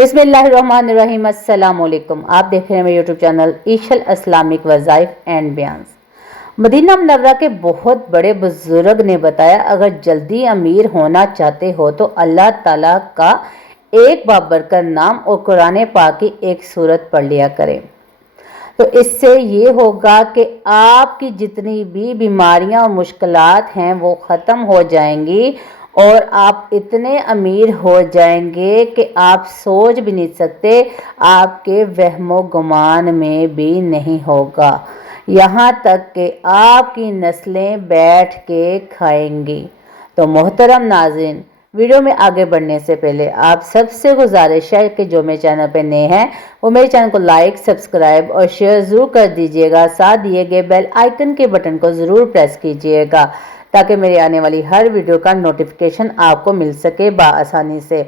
बिस्मिल्लाहिर्रहमानिर्रहीम। अस्सलाम वालेकुम। आप देख रहे हैं मेरे यूट्यूब चैनल ईशल इस्लामिक वज़ाइफ एंड बयान्स। मदीना मुनव्वरा के बहुत बड़े बुजुर्ग ने बताया, अगर जल्दी अमीर होना चाहते हो तो अल्लाह ताला का एक बाबरकत नाम और कुरान पाक की एक सूरत पढ़ लिया करें। तो इससे ये होगा कि आपकी जितनी भी बीमारियां और मुश्किलात हैं वो ख़त्म हो जाएंगी और आप इतने अमीर हो जाएंगे कि आप सोच भी नहीं सकते, आपके वहमो गुमान में भी नहीं होगा। यहाँ तक कि आपकी नस्लें बैठ के खाएंगी। तो मोहतरम नाज़रीन, वीडियो में आगे बढ़ने से पहले आप सबसे गुजारिश है कि जो मेरे चैनल पे नए हैं वो मेरे चैनल को लाइक, सब्सक्राइब और शेयर ज़रूर कर दीजिएगा। साथ दिए गए बेल आइकन के बटन को ज़रूर प्रेस कीजिएगा ताकि मेरे आने वाली हर वीडियो का नोटिफिकेशन आपको मिल सके बआसानी से।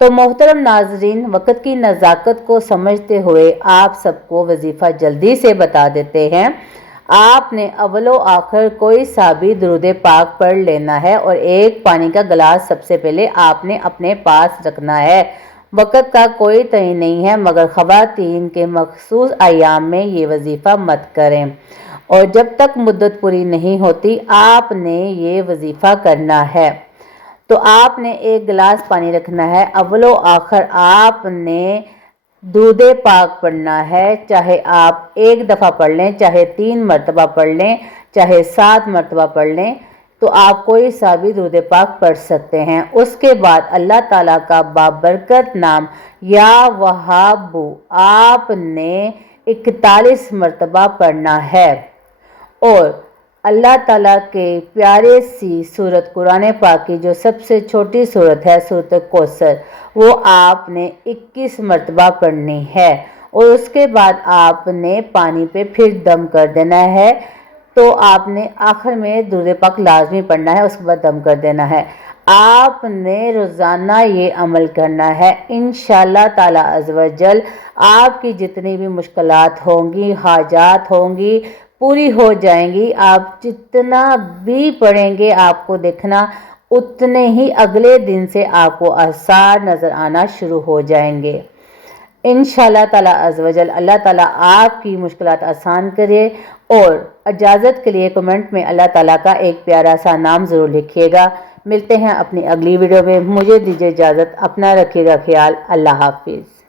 तो मोहतरम नाजरीन, वक़्त की नज़ाकत को समझते हुए आप सबको वजीफ़ा जल्दी से बता देते हैं। आपने अव्वलो आखिर कोई सा भी दुरूद पाक पढ़ लेना है और एक पानी का गिलास सबसे पहले आपने अपने पास रखना है। वक़्त का कोई तय नहीं है, मगर ख़वातीन के मखसूस अय्याम में ये वजीफ़ा मत करें और जब तक मुद्दत पूरी नहीं होती आपने ये वजीफ़ा करना है। तो आपने एक गिलास पानी रखना है, अव्वलो आखिर आपने दुरूद पाक पढ़ना है। चाहे आप एक दफ़ा पढ़ लें, चाहे 3 मरतबा पढ़ लें, चाहे 7 मरतबा पढ़ लें, तो आप कोई सा भी दुरूद पाक पढ़ सकते हैं। उसके बाद अल्लाह ताला का बाबरकत नाम या वहाबू आपने 41 मरतबा पढ़ना है और अल्लाह ताला के प्यारे सी सूरत कुरान पाक की जो सबसे छोटी सूरत है, सूरत कौसर, वो आपने 21 मरतबा पढ़नी है और उसके बाद आपने पानी पे फिर दम कर देना है। तो आपने आखिर में दुरूद पाक लाजमी पढ़ना है, उसके बाद दम कर देना है। आपने रोज़ाना ये अमल करना है। इंशाअल्लाह ताला अज़्ज़ व जल आपकी जितनी भी मुश्किलात होंगी, हाजात होंगी, पूरी हो जाएंगी। आप जितना भी पढ़ेंगे आपको देखना उतने ही अगले दिन से आपको आसार नज़र आना शुरू हो जाएंगे। इंशाअल्लाह ताला अज़्ज़ व जल अल्लाह ताला आपकी मुश्किलात आसान करे। और इजाज़त के लिए कमेंट में अल्लाह ताला का एक प्यारा सा नाम ज़रूर लिखिएगा। मिलते हैं अपनी अगली वीडियो में। मुझे दीजिए इजाज़त, अपना रखिएगा ख्याल। अल्लाह हाफिज़।